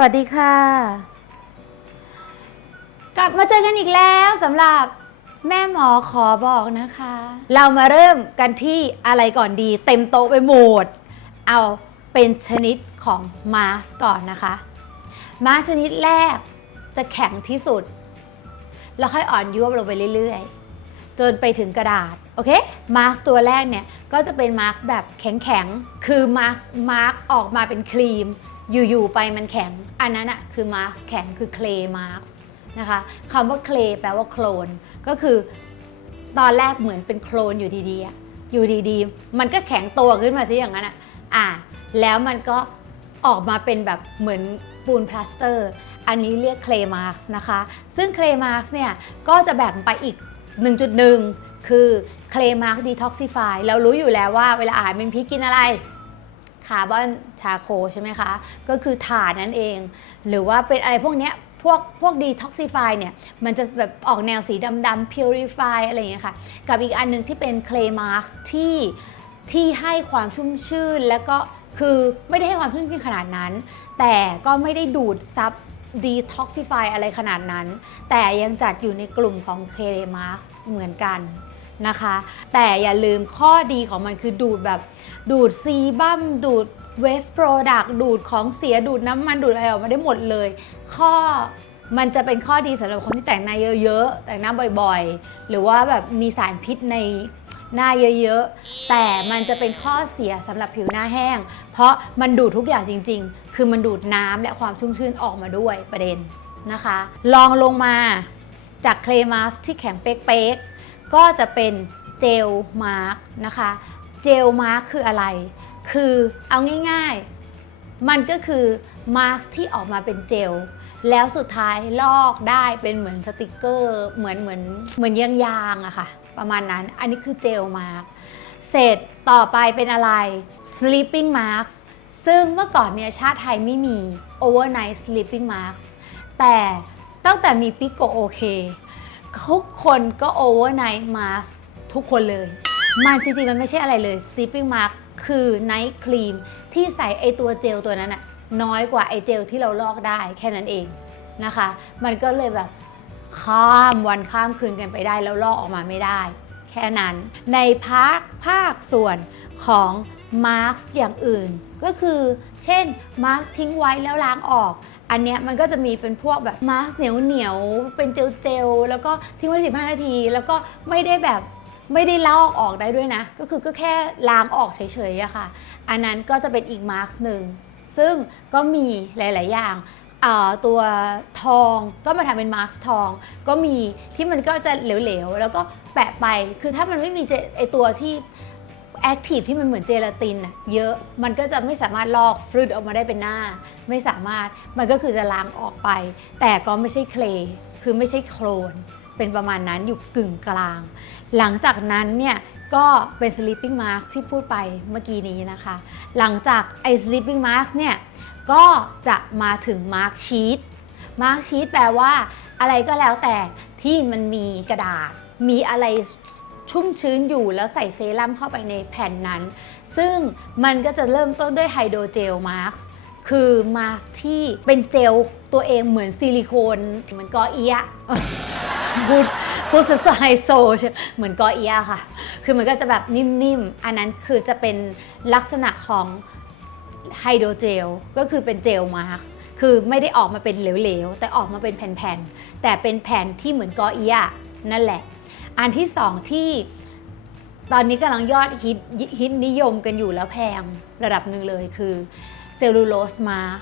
สวัสดีค่ะ กลับมาเจอกันอีกแล้วสำหรับแม่หมอขอบอกนะคะ เรามาเริ่มกันที่อะไรก่อนดีเต็มโต๊ะไปหมด เอาเป็นชนิดของมาสก่อนนะคะ มาสชนิดแรกจะแข็งที่สุด แล้วค่อยอ่อนยวบลงไปเรื่อยๆ จนไปถึงกระดาษ โอเค มาสตัวแรกเนี่ย ก็จะเป็นมาสแบบแข็งๆ คือมาสมาร์กออกมาเป็นครีม อยู่ๆไปมันแข็ง อันนั้นอะคือมาสแข็งคือเคลมาร์กนะคะคำว่าเคลแปลว่าโคลน ก็คือตอนแรกเหมือนเป็นโคลนอยู่ดีๆอะอยู่ดีๆ มันก็แข็งตัวขึ้นมาซิอย่างนั้นอะอะแล้วมันก็ออกมาเป็นแบบเหมือนปูนพลาสเตอร์ อันนี้เรียกเคลมาร์กนะคะ ซึ่งเคลมาร์กเนี่ยก็จะแบ่งไปอีก 1.1 คือเคลมาร์กดีท็อกซิฟายเรารู้อยู่แล้วว่าเวลาอาหารเป็นพิษกินอะไร คาร์บอนชาโคใช่ไหมคะ ก็คือถ่านนั่นเอง หรือว่าเป็นอะไรพวกเนี้ยพวกพวกดีท็อกซิฟายเนี่ย มันจะแบบออกแนวสีดำๆ purify อะไรอย่างเงี้ยค่ะ กับอีกอันหนึงที่เป็นเคลมาร์กที่ที่ให้ความชุ่มชื่น แล้วก็คือไม่ได้ให้ความชุ่มชื่นขนาดนั้น แต่ก็ไม่ได้ดูดซับ detoxify อะไรขนาดนั้น แต่ยังจัดอยู่ในกลุ่มของเคลมาร์กเหมือนกัน นะคะ แต่อย่าลืมข้อดีของมันคือดูดแบบดูดซีบัมดูดเวส t ์โปรดักดูดของเสียดูดน้ำมันดูดอะไรออกมาได้หมดเลย ข้อมันจะเป็นข้อดีสำหรับคนที่แต่งหน้าเยอะๆ แต่งหน้าบ่อยๆ หรือว่าแบบมีสารพิษในหน้าเยอะๆ แต่มันจะเป็นข้อเสียสำหรับผิวหน้าแห้ง เพราะมันดูดทุกอย่างจริง ๆ คือมันดูดน้ำและความชุ่มชื้นออกมาด้วยประเด็นนะคะ ลองลงมาจากเคลมาสที่แข็งเป๊กๆ ก็จะเป็นเจลมาร์กนะคะ เจลมาร์กคืออะไร คือเอาง่ายๆ มันก็คือมาร์กที่ออกมาเป็นเจลแล้วสุดท้ายลอกได้เป็นเหมือนสติกเกอร์ เหมือนเหมือนเหมือนยางยางๆอะค่ะ ประมาณนั้น อันนี้คือเจลมาร์กเสร็จต่อไปเป็นอะไร sleeping mask ซึ่งเมื่อก่อนเนี่ยชาติไทยไม่มี overnight sleeping mask แต่ตั้งแต่มีปิโกโอเค ทุกคนก็ overnight mask ทุกคนเลย มันจริงๆ มันไม่ใช่อะไรเลย sleeping mask คือ night cream ที่ใส่ไอตัวเจลตัวนั้นอะน้อยกว่าไอเจลที่เราลอกได้แค่นั้นเองนะคะ มันก็เลยแบบข้ามวันข้ามคืนกันไปได้ แล้วลอกออกมาไม่ได้ แค่นั้น ในภาคภาคส่วนของมาร์กอย่างอื่น ก็คือ เช่นมาร์กทิ้งไว้แล้วล้างออก อันเนี้ยมันก็จะมีเป็นพวกแบบมาสเหนียวเหนียวเป็นเจลเจลแล้วก็ทิ้งไว้ 15 นาที แล้วก็ไม่ได้แบบไม่ได้ลอกออกได้ด้วยนะ ก็คือก็แค่ล้างออกเฉยๆอะค่ะ อันนั้นก็จะเป็นอีกมาร์กหนึ่งซึ่งก็มีหลาย ๆ อย่างตัวทองก็มาทำเป็นมาร์กทอง ก็มีที่มันก็จะเหลวๆ แล้วก็แปะไป คือถ้ามันไม่มีเจไอตัวที่ แอคทีฟที่มันเหมือนเจลาตินอะเยอะมันก็จะไม่สามารถลอกฟรุดออกมาได้เป็นหน้า ไม่สามารถมันก็คือจะล้างออกไป แต่ก็ไม่ใช่เคลย์คือไม่ใช่โคลนเป็นประมาณนั้นอยู่กึ่งกลาง หลังจากนั้นเนี่ยก็เป็น sleeping mask ที่พูดไปเมื่อกี้นี้นะคะ หลังจากไอ้ sleeping mask เนี่ยก็จะมาถึง mark sheet mark sheet แปลว่าอะไรก็แล้วแต่ที่มันมีกระดาษมีอะไร ชุ่มชื้นอยู่แล้วใส่เซรั่มเข้าไปในแผ่นนั้น ซึ่งมันก็จะเริ่มต้นด้วยไฮโดรเจลมาร์กคือมาร์กที่เป็นเจลตัวเองเหมือนซิลิโคนเหมือนกอเอียะพูดพูดซะไฮโซใช่เหมือนกอเอียค่ะ คือมันก็จะแบบนิ่มๆ อันนั้นคือจะเป็นลักษณะของไฮโดรเจลก็คือเป็นเจลมาร์กคือไม่ได้ออกมาเป็นเหลวๆ แต่ออกมาเป็นแผ่นๆ แต่เป็นแผ่นที่เหมือนกอเอียนั่นแหละ อันที่สองที่ตอนนี้กำลังยอดฮิตฮิตนิยมกันอยู่แล้วแพงระดับหนึ่งเลยคือเซลลูโลสมาร์ก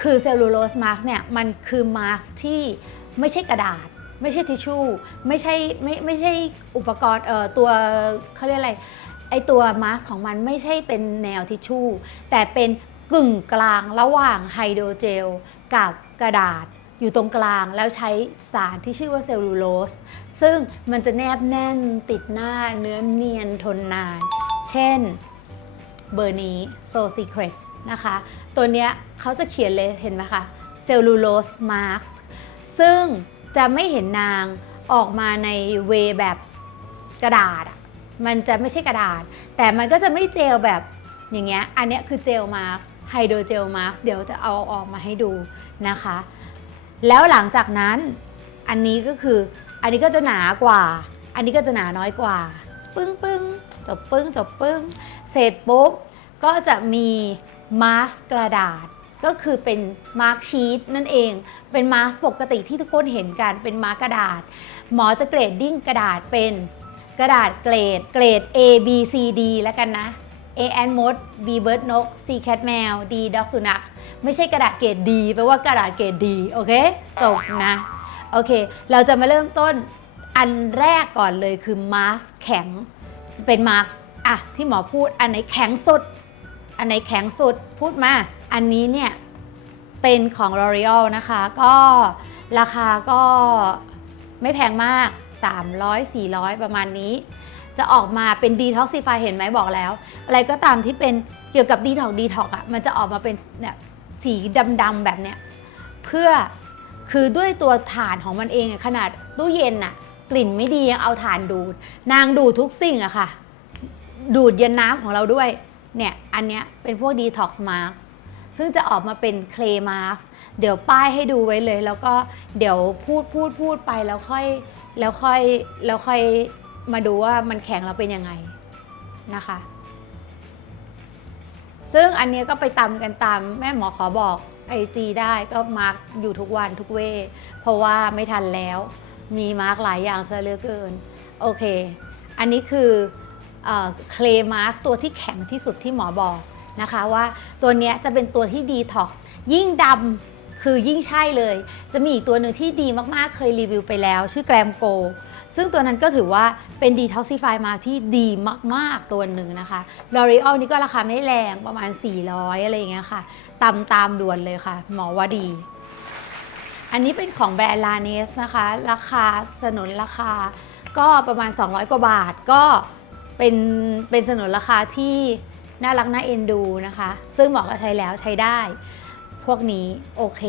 คือเซลลูโลสมาร์กเนี่ยมันคือมาร์กที่ไม่ใช่กระดาษ ไม่ใช่ทิชชู่ไม่ใช่ไม่ไม่ใช่อุปกรณ์เอ่อตัวเขาเรียกอะไรไอตัวมาสของมันไม่ใช่เป็นแนวทิชชู่แต่เป็นกึ่งกลางระหว่างไฮโดรเจลกับกระดาษ อยู่ตรงกลางแล้วใช้สารที่ชื่อว่าเซลลูโลสซึ่งมันจะแนบแน่นติดหน้าเนื้อเนียนทนนาน เช่นเบอร์นี้ So Secret นะคะ ตัวเนี้ยเขาจะเขียนเลยเห็นไหมคะเซลลูโลสมาร์กซึ่งจะไม่เห็นนางออกมาในเวแบบกระดาษ มันจะไม่ใช่กระดาษ แต่มันก็จะไม่เจลแบบอย่างเงี้ย อันเนี้ยคือเจลมาไฮโดรเจลมาเดี๋ยวจะเอาออกมาให้ดูนะคะ แล้วหลังจากนั้นอันนี้ก็คืออันนี้ก็จะหนากว่า อันนี้ก็จะหนาน้อยกว่า ปึ้งปึ้งจบปึ้งจบปึ้งเสร็จปุ๊บก็จะมีมาสกระดาษ ก็คือเป็นมาร์กชีตนั่นเอง เป็นมาสปกติที่ทุกคนเห็นกันเป็นมาร์กกระดาษ หมอจะเกรดดิ้งกระดาษเป็นกระดาษเกรดเกรด A B C D แล้วกันนะ A and มด B bird นก C cat แมว D dog สุนัขไม่ใช่กระดาษเกรดดีแปลว่ากระดาษเกรดดีโอเคจบนะโอเค เราจะมาเริ่มต้นอันแรกก่อนเลยคือมาสแข็งเป็นมาร์อะที่หมอพูดอันไหนแข็งสุด อันไหนแข็งสุดพูดมา อันนี้เนี่ยเป็นของ L'Oreal นะคะ ก็ราคาก็ไม่แพงมาก 300 400 ประมาณนี้ จะออกมาเป็น Detoxify เห็นไหมบอกแล้ว อะไรก็ตามที่เป็นเกี่ยวกับ Detox Detox อะมันจะออกมาเป็นเนี่ยสีดำๆแบบเนี้ยเพื่อคือด้วยตัวถ่านของมันเองขนาดตู้เย็นน่ะกลิ่นไม่ดียังเอาถ่านดูด นางดูดทุกสิ่งอะค่ะ ดูดเย็นน้ำของเราด้วยเนี่ยอันเนี้ยเป็นพวก Detox Mask ซึ่งจะออกมาเป็นเคลมาสเดี๋ยวป้ายให้ดูไว้เลย แล้วก็เดี๋ยวพูดพูดพูดไปแล้วค่อยแล้วค่อยแล้วค่อย มาดูว่ามันแข็งแล้วเป็นยังไงนะคะ ซึ่งอันนี้ก็ไปตำกันตามแม่หมอขอบอกไอจีได้ก็มาร์กอยู่ทุกวันทุกเว เพราะว่าไม่ทันแล้ว มีมาร์กหลายอย่างซะเหลือเกิน โอเค อันนี้คือเคลมาร์กตัวที่แข็งที่สุดที่หมอบอกนะคะว่าตัวนี้จะเป็นตัวที่ดีท็อกซ์ยิ่งดำคือยิ่งใช่เลย จะมีอีกตัวหนึ่งที่ดีมากๆเคยรีวิวไปแล้ว ชื่อแกรมโก ซึ่งตัวนั้นก็ถือว่าเป็น Detoxify มาที่ดีมากๆตัวหนึ่งนะคะ L'Oreal นี่ก็ราคาไม่แรงประมาณ 400 อะไรอย่างเงี้ยค่ะตามตามด่วนเลยค่ะ หมอว่าดี อันนี้เป็นของแบรนด์ลาเนสนะคะ ราคาสนนราคาก็ประมาณ 200 กว่าบาทก็เป็นเป็นสนนราคาที่น่ารักน่าเอ็นดูนะคะ ซึ่งหมอก็ใช้แล้วใช้ได้ พวกนี้โอเค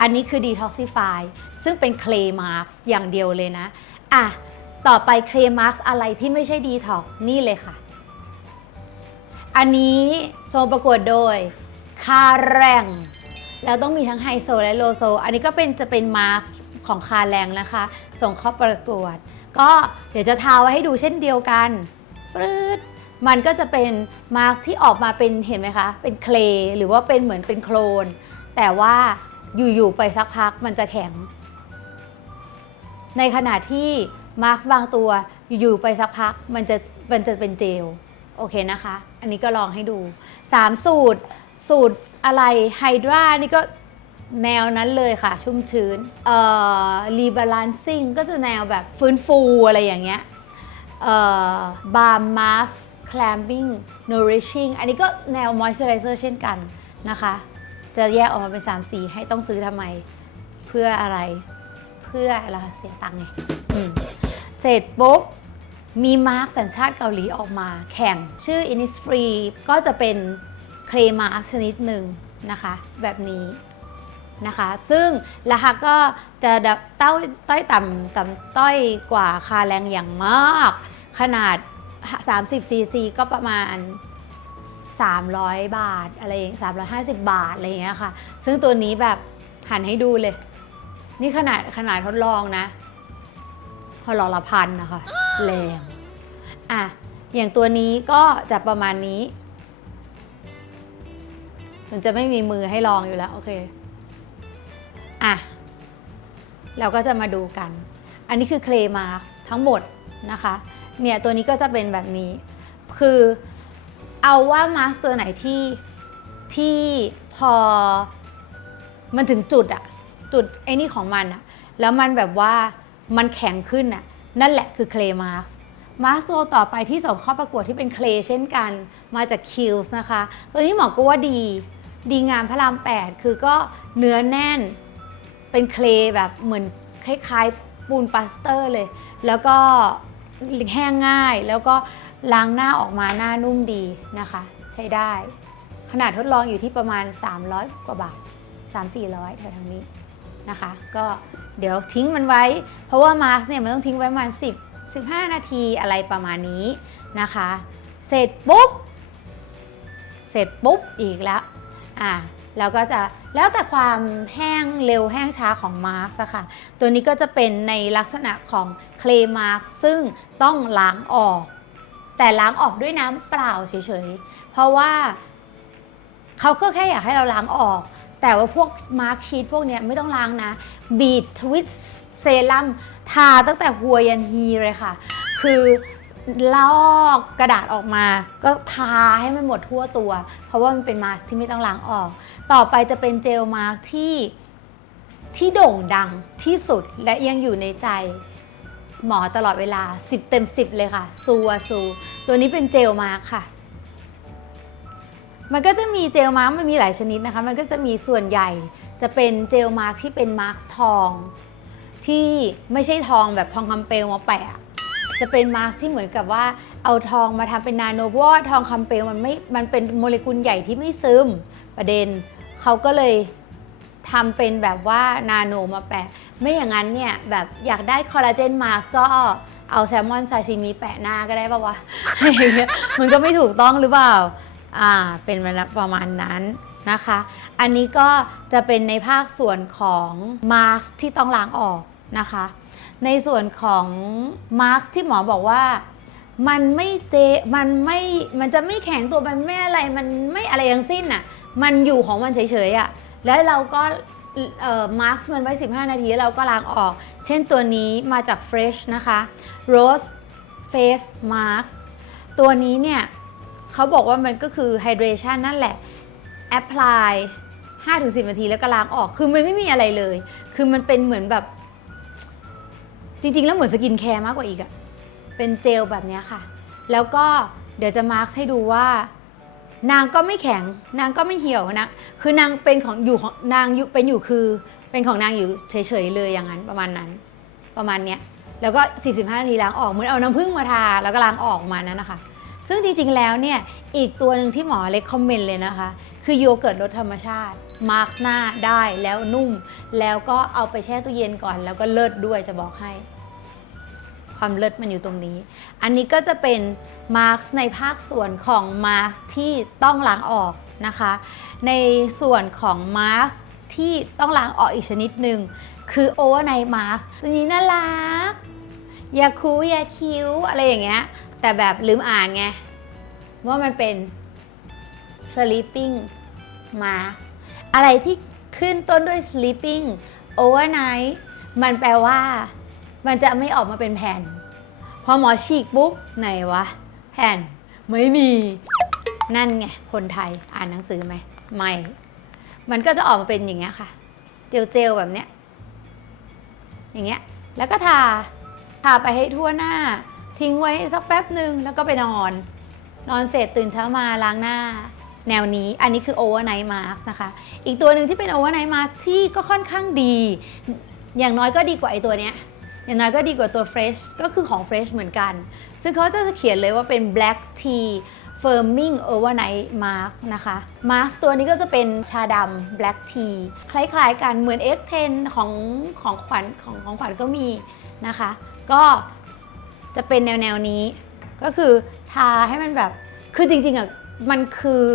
อันนี้คือ Detoxify ซึ่งเป็น Clay Mask อย่างเดียวเลยนะ อะ ต่อไป Clay Mask อะไรที่ไม่ใช่ Detox นี่เลยค่ะ อันนี้โซนประกวดโดยคาแรงแล้วต้องมีทั้งไฮโซและโลโซ อันนี้ก็เป็นจะเป็นมาร์คของคาแรงนะคะ ส่งเข้าประกวด ก็เดี๋ยวจะทาไว้ให้ดูเช่นเดียวกันปื๊ดมันก็จะเป็นมาร์คที่ออกมาเป็นเห็นไหมคะ เป็นเคลหรือว่าเป็นเหมือนเป็นโคลน แต่ว่าอยู่ๆไปสักพักมันจะแข็ง ในขณะที่มาร์คบางตัวอยู่ๆไปสักพักมันจะมันจะเป็นเจลโอเคนะคะ อันนี้ก็ลองให้ดู 3 สูตร สูตรอะไรไฮดรานี่ก็แนวนั้นเลยค่ะ ชุ่มชื้นเอ่อรีบาลานซิ่งก็จะแนวแบบฟื้นฟูอะไรอย่างเงี้ยเอ่อบาร์มาสคลมบิ้งนูริชิ่งอันนี้ก็แนวมอยส์เจอไรเซอร์เช่นกันนะคะ จะแยกออกมาเป็น 3 สีให้ต้องซื้อทำไมเพื่ออะไร เพื่ออะไรเสียตังค์ไงอืมเสร็จปุ๊บมีมาร์กสัญชาติเกาหลีออกมาแข่งชื่อ Innisfree ก็จะเป็นเคลมาร์กชนิดหนึ่งนะคะ แบบนี้นะคะ ซึ่งราคาก็จะเต้าต้อยต่ำต่ำต้อยกว่าคาแรงอย่างมาก ขนาด 30 cc ก็ประมาณ 300 บาทอะไรอย่าง350 บาทอะไรอย่างเงี้ยค่ะ ซึ่งตัวนี้แบบหันให้ดูเลย นี่ขนาดขนาดทดลองนะพอลอละพันนะคะแรงอะอย่างตัวนี้ก็จะประมาณนี้มันจะไม่มีมือให้ลองอยู่แล้วโอเคอะเราก็จะมาดูกัน อันนี้คือเคลมาร์ทั้งหมดนะคะ เนี่ยตัวนี้ก็จะเป็นแบบนี้ คือเอาว่ามาร์ตัวไหนที่ที่พอมันถึงจุดอะ จุดไอ้นี่ของมันอะแล้วมันแบบว่ามันแข็งขึ้นอะนั่นแหละคือเคลมาร์สมาร์ตัวต่อไปที่ส่งเข้าประกวดที่เป็นเคลเช่นกัน มาจากคิลส์นะคะ ตัวนี้หมอก็ว่าดี ดีงามพระราม 8 คือก็เนื้อแน่นเป็นเคลแบบเหมือนคล้ายๆปูนปาสเตอร์เลย แล้วก็แห้งง่ายแล้วก็ล้างหน้าออกมาหน้านุ่มดีนะคะ ใช้ได้ ขนาดทดลองอยู่ที่ประมาณ 300 กว่าบาท 3-400แถวทางนี้ นะคะ ก็เดี๋ยวทิ้งมันไว้ เพราะว่ามาร์เนี่ยมันต้องทิ้งไว้ประมาณ10 15 นาทีอะไรประมาณนี้นะคะ เสร็จปุ๊บ เสร็จปุ๊บอีกแล้วอะแล้วก็จะแล้วแต่ความแห้งเร็วแห้งช้าของมาร์กค่ะ ตัวนี้ก็จะเป็นในลักษณะของเคลมาร์กซึ่งต้องล้างออก แต่ล้างออกด้วยน้ำเปล่าเฉยๆ เพราะว่าเขาก็แค่อยากให้เราล้างออก แต่ว่าพวกมาร์กชีทพวกเนี้ยไม่ต้องล้างนะ บีททวิสเซรั่มทาตั้งแต่หัวยันฮีเลยค่ะ คือลอกกระดาษออกมา ก็ทาให้มันหมดทั่วตัว เพราะว่ามันเป็นมาร์ที่ไม่ต้องล้างออก ต่อไปจะเป็นเจลมาร์ที่ที่โด่งดังที่สุดและยังอยู่ในใจหมอตลอดเวลา 10 เต็ม 10 เลยค่ะ ซูวาซู ตัวนี้เป็นเจลมาร์ค่ะ มันก็จะมีเจลมาร์กมันมีหลายชนิดนะคะ มันก็จะมีส่วนใหญ่จะเป็นเจลมาร์กที่เป็นมาร์กทอง ที่ไม่ใช่ทองแบบทองคำเปลวมาแปะ จะเป็นมาร์กที่เหมือนกับว่าเอาทองมาทำเป็นนาโนเพราะว่าทองคำเปลวมันไม่ มันเป็นโมเลกุลใหญ่ที่ไม่ซึมประเด็นเขาก็เลยทำเป็นแบบว่านาโนมาแปะ ไม่อย่างนั้นเนี่ยแบบอยากได้คอลลาเจนมาร์กก็เอาแซลมอนซาชิมิแปะหน้าก็ได้ปะวะ มันก็ไม่ถูกต้องหรือเปล่า อ่าเป็นประมาณนั้นนะคะ อันนี้ก็จะเป็นในภาคส่วนของมาร์กที่ต้องล้างออกนะคะ ในส่วนของมาร์กที่หมอบอกว่ามันไม่เจ มันไม่ มันจะไม่แข็งตัวมันไม่อะไร มันไม่อะไรทั้งสิ้นน่ะ มันอยู่ของมันเฉยๆอะ่ะ แล้วเราก็เอ่อมาร์กมันไว้ 15 นาทีแล้วเราก็ล้างออก เช่นตัวนี้มาจาก Fresh นะคะ Rose Face Mask ตัวนี้เนี่ย เขาบอกว่ามันก็คือ Hydration นั่นแหละ Apply 5-10 นาทีแล้วก็ล้างออก คือมันไม่มีอะไรเลย คือมันเป็นเหมือนแบบ จริง ๆ แล้วเหมือนสกินแคร์มากกว่าอีกอะเป็นเจลแบบนี้ค่ะ แล้วก็เดี๋ยวจะมาร์คให้ดูว่า นางก็ไม่แข็ง นางก็ไม่เหี่ยวนะ คือนางเป็นของอยู่ของนางอยู่เป็นอยู่คือ เป็นของนางอยู่เฉยๆเลยอย่างนั้นประมาณนั้น ประมาณเนี้ย แล้วก็ 10-15 นาทีล้างออก เหมือนเอาน้ำผึ้งมาทาแล้วก็ล้างออกมานั้นนะคะ ซึ่งจริงๆแล้วเนี่ยอีกตัวหนึ่งที่หมอเล็กคอมเมนต์เลยนะคะ คือโยเกิร์ตรสธรรมชาติ มาร์กหน้าได้แล้วนุ่ม แล้วก็เอาไปแช่ตู้เย็นก่อน แล้วก็เลิศด้วยจะบอกให้ ความเลิศมันอยู่ตรงนี้ อันนี้ก็จะเป็นมาร์กในภาคส่วนของมาร์กที่ต้องล้างออกนะคะ ในส่วนของมาร์กที่ต้องล้างออกอีกชนิดหนึ่งคือโอเวอร์ไนท์มาร์กตัวนี้น่ารักยาคูยาคิ้วอะไรอย่างเงี้ย แต่แบบลืมอ่านไง ว่ามันเป็น sleeping mask อะไรที่ขึ้นต้นด้วย sleeping overnight มันแปลว่ามันจะไม่ออกมาเป็นแผ่น พอหมอฉีกปุ๊บไหนวะ แผ่น ไม่มี นั่นไง คนไทยอ่านหนังสือไหม ไม่ มันก็จะออกมาเป็นอย่างเงี้ยค่ะ เจลๆแบบเนี้ย อย่างเงี้ย แล้วก็ทา ทาไปให้ทั่วหน้า ทิ้งไว้สักแป๊บหนึ่งแล้วก็ไปนอน นอนเสร็จตื่นเช้ามาล้างหน้า แนวนี้อันนี้คือ overnight mask นะคะ อีกตัวหนึ่งที่เป็น overnight mask ที่ก็ค่อนข้างดี อย่างน้อยก็ดีกว่าไอตัวเนี้ยอย่างน้อยก็ดีกว่าตัว fresh ก็คือของ fresh เหมือนกัน ซึ่งเขาจะเขียนเลยว่าเป็น black tea firming overnight mask นะคะ mask ตัวนี้ก็จะเป็นชาดำ black tea คล้ายๆกันเหมือน X10 ของของขวัญของของขวัญก็มีนะคะ ก็ จะเป็นแนวแนวนี้ ก็คือทาให้มันแบบคือจริงๆอะมันคือ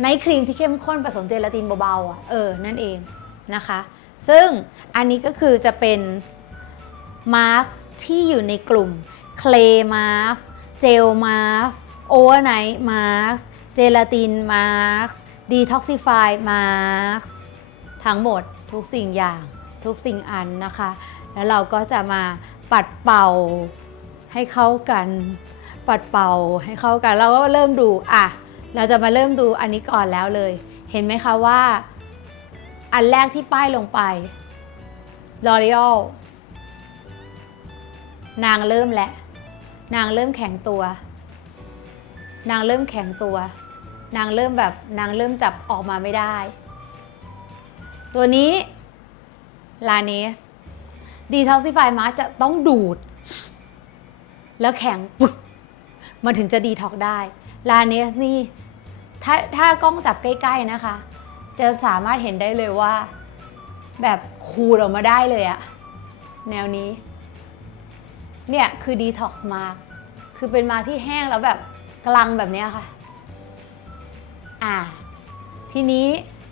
ไนท์ครีมที่เข้มข้นผสมเจลาตินเบาๆอะเออนั่นเองนะคะ ซึ่งอันนี้ก็คือจะเป็นมาร์คที่อยู่ในกลุ่มเคลมาร์คเจลมาร์คโอเวอร์ไนท์มาร์คเจลาตินมาร์คดีท็อกซิฟายมาร์คทั้งหมดทุกสิ่งอย่างทุกสิ่งอันนะคะ แล้วเราก็จะมาปัดเป่า ให้เข้ากันปัดเป่าให้เข้ากันเราก็เริ่มดูอะเราจะมาเริ่มดูอันนี้ก่อนแล้วเลย เห็นไหมคะว่า อันแรกที่ป้ายลงไป L'Oreal นางเริ่มแล้วนางเริ่มแข็งตัว นางเริ่มแข็งตัว นางเริ่มแบบนางเริ่มจับออกมาไม่ได้ ตัวนี้ลาเนสดีท็อกซิฟายมาจะต้องดูด แล้วแข็งปึ๊กมันถึงจะดีท็อกได้ลาเนสนี่ถ้าถ้ากล้องจับใกล้ๆนะคะ จะสามารถเห็นได้เลยว่า แบบขูดออกมาได้เลยอะแนวนี้ เนี่ยคือดีท็อกซ์มาคือเป็นมาที่แห้งแล้วแบบกลังแบบนี้ค่ะ อ่า ทีนี้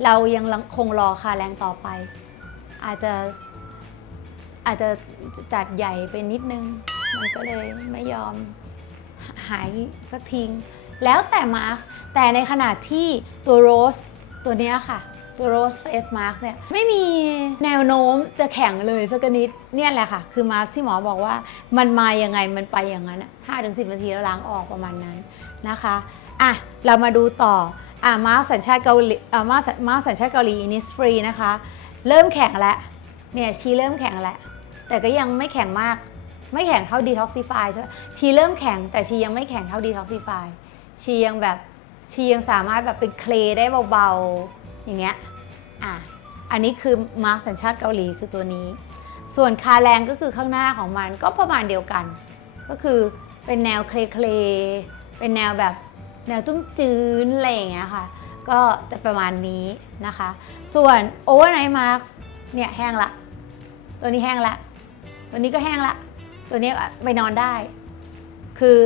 เรายังคงรอคาแรงต่อไป อาจจะอาจจะจัดใหญ่ไปนิดนึง มันก็เลยไม่ยอมหายสักทิ้ง แล้วแต่มาร์คแต่ในขณะที่ตัวโรสตัวเนี้ยค่ะ ตัวโรสเฟสมาร์คเนี่ยไม่มีแนวโน้มจะแข็งเลยสักนิดเนี่ยแหละค่ะ คือมาร์คที่หมอบอกว่ามันมายังไงมันไปอย่างนั้นห้าถึงสินาทีแล้วล้างออกประมาณนั้นนะคะอะเรามาดูต่ออะมาร์คสัญชาติเกาหลีอะมาร์คมาร์คสัญชาติเกาหลีอินิสฟรีนะคะ เริ่มแข็งแล้วเนี่ยชีเริ่มแข็งแล้วแต่ก็ยังไม่แข็งมาก ไม่แข็งเท่าดีท็อกซิฟายใช่ไหมชีเริ่มแข็งแต่ชียังไม่แข็งเท่าดีท็อกซิฟายชียังแบบชียังสามารถแบบเป็นเคลได้เบาๆ อย่างเงี้ยอะอันนี้คือมาร์คสัญชาติเกาหลีคือตัวนี้ ส่วนคาแรงก็คือข้างหน้าของมันก็ประมาณเดียวกัน ก็คือเป็นแนวเคลเคลเป็นแนวแบบแนวตุ้มจืนอะไรอย่างเงี้ยค่ะ ก็จะประมาณนี้นะคะ ส่วน Overnight Mask เนี่ยแห้งละ ตัวนี้แห้งละ ตัวนี้ก็แห้งละ ตัวนี้ไปนอนได้ คือ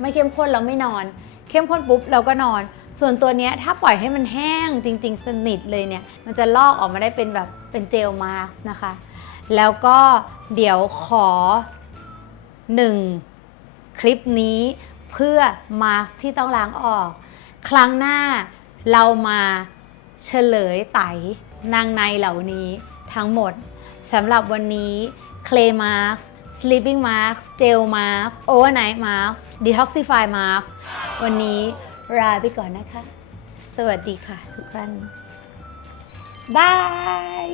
ไม่เข้มข้นเราไม่นอน เข้มข้นปุ๊บเราก็นอน ส่วนตัวนี้ถ้าปล่อยให้มันแห้งจริง ๆ สนิทเลยเนี่ย มันจะลอกออกมาได้เป็นแบบเป็นเจลมาสก์นะคะ แล้วก็เดี๋ยวขอหนึ่งคลิปนี้เพื่อมาสก์ที่ต้องล้างออก ครั้งหน้าเรามาเฉลยไตนางในเหล่านี้ทั้งหมดสำหรับวันนี้ Clay Mask Sleeping Mask Gel Mask Overnight Mask Detoxify Mask วันนี้ลาไปก่อนนะคะ สวัสดีค่ะทุกท่านบาย